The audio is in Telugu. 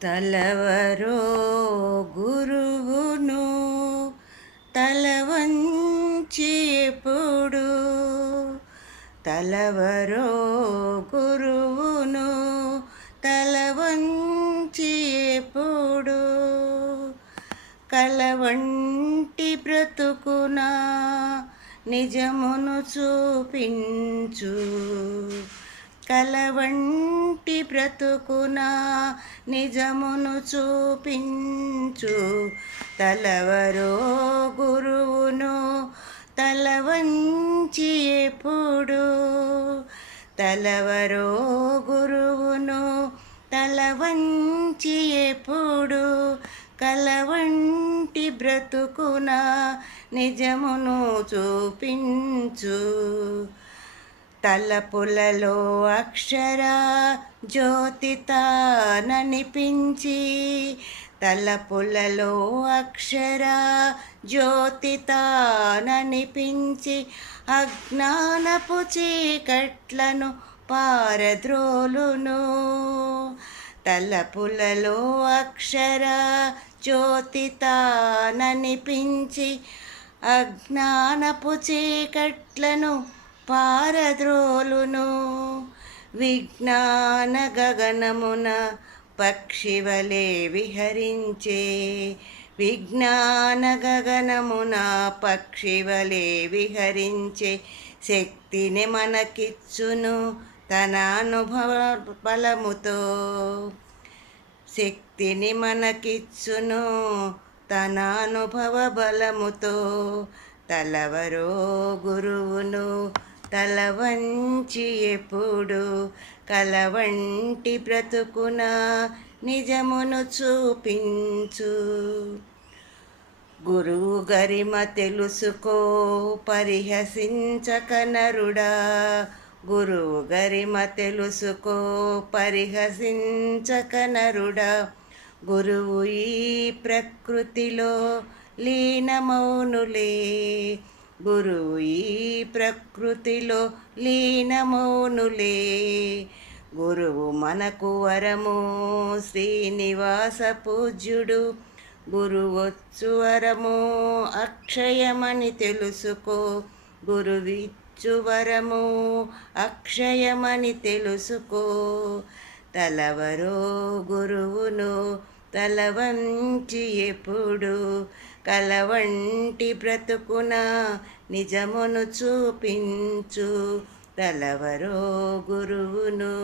తలవరో గురువును తలవంచి ఎప్పుడు తలవరో గురువును తలవంచి ఎప్పుడు కలవంటి బ్రతుకునా నిజమును చూపించు కలవంటి బ్రతుకునా నిజమును చూపించు తలవరో గురువును తలవంచి ఎప్పుడు తలవరో గురువును తలవంచి ఎప్పుడు కలవంటి బ్రతుకునా నిజమును చూపించు తలపులలో అక్షర జ్యోతి తాననిపించి తలపులలో అక్షర జ్యోతి తాననిపించి అజ్ఞానపు చీకట్లను పారద్రోలును తలపులలో అక్షర జ్యోతి తాననిపించి అజ్ఞానపు చీకట్లను పారద్రోలును విజ్ఞాన గగనమున పక్షివలే విహరించే విజ్ఞాన గగనమున పక్షివలే విహరించే శక్తిని మనకిచ్చును తన అనుభవ బలముతో శక్తిని మనకిచ్చును తన అనుభవ బలముతో తలవరో గురువును తలవంచి ఎప్పుడు కలవంటి బ్రతుకున నిజమును చూపించు గురువు గరిమ తెలుసుకో పరిహసించక నరుడా గురువు గరిమ తెలుసుకో పరిహసించక నరుడా గురువు ఈ ప్రకృతిలో లీనమౌనులే గురువు ఈ ప్రకృతిలో లీనమౌనులే గురువు మనకు వరము శ్రీనివాస పూజ్యుడు గురువొచ్చు వరము అక్షయమని తెలుసుకో గురువిచ్చు వరము అక్షయమని తెలుసుకో తలవరో గురువును తలవంచి ఎప్పుడు కలవంటి బ్రతుకున నిజమును చూపించు తలవరో గురువును.